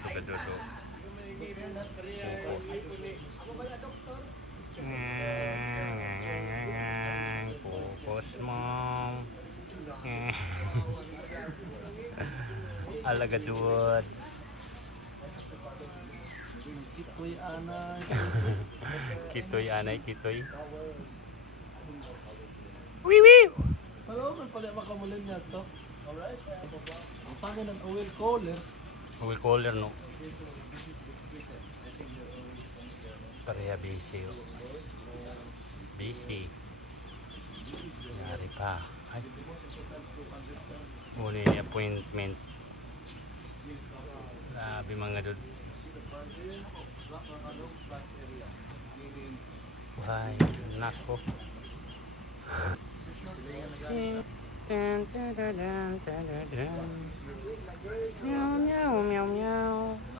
suga dulo. Focus mo. Alagadud. Kitoy anay. Kitoy anay, kitoy. Wiwi! Hello, may pala makamulin niya to. Alright. Ang pangin ng oil cooler. Will caller no. Pareha busy. Oh. Busy. Nangyari pa. Ay. Muna yung appointment. Grabe mga dud. Buhay. Nako. Meow meow meow